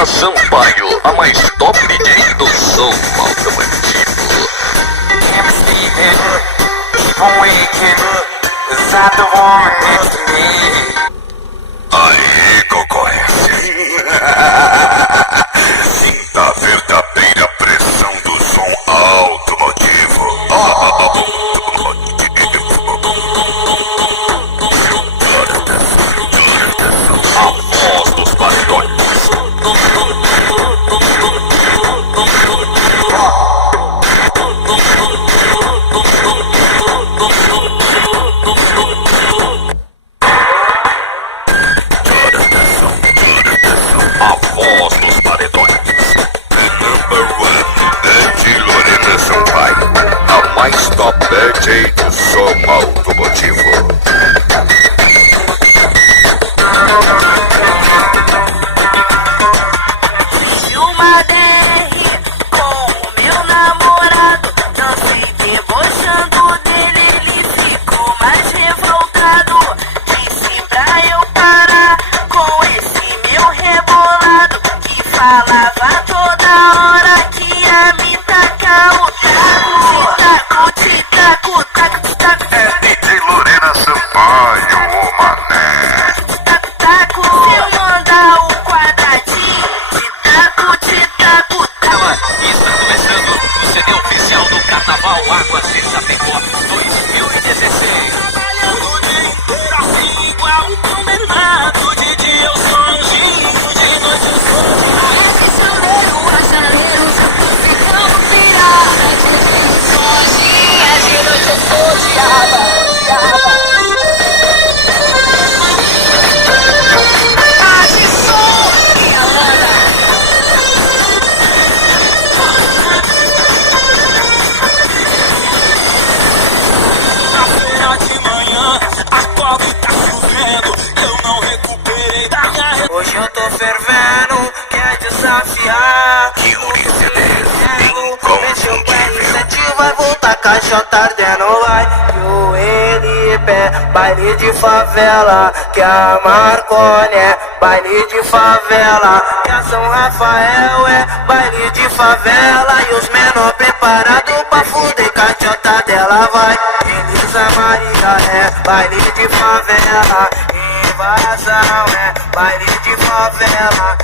Lorena Sampaio, a mais top DJ do som automotivo. Aí, concorrência. Sinta a verdadeira pressão do som automotivo. A voz dos paredões. A voz dos paredões. Number one, DJ Lorena Sampaio, a mais top DJ do som automotivo. Uma DR com o meu namorado, dancei debochando dele, ele ficou mais revoltado. Disse pra eu parar com esse meu rebolado, que falava toda hora que ia me tacar o taco, taco, taco, taco. É DJ Lorena Sampaio, ô mané. Taco, se eu mandar o quadradinho, taco, Está começando o CD oficial do Carnaval Águas de Chapecó 2016. trabalhando o dia inteiro assim, igual um combinado. De dia eu sou anjinho, de noite eu sou diabo. Pistoleiro, achaleiro, já tô ficando pirada. De dia eu sou anjinha, de noite eu sou diaba. De som, minha Lana. Na de manhã, acordo e tá chovendo. Eu não recuperei da minha. Hoje eu tô fervendo, quer desafiar. Que lucidez Mexeu o R7, vai voltar, caixa tá ardendo, vai. E o NP, baile de favela. Que a Marconi é baile de favela. Que a São Rafael é baile de favela. E os menor preparados pra fuder, caixota dela vai. Elisa Maria é baile de favela. Invasão é baile de favela.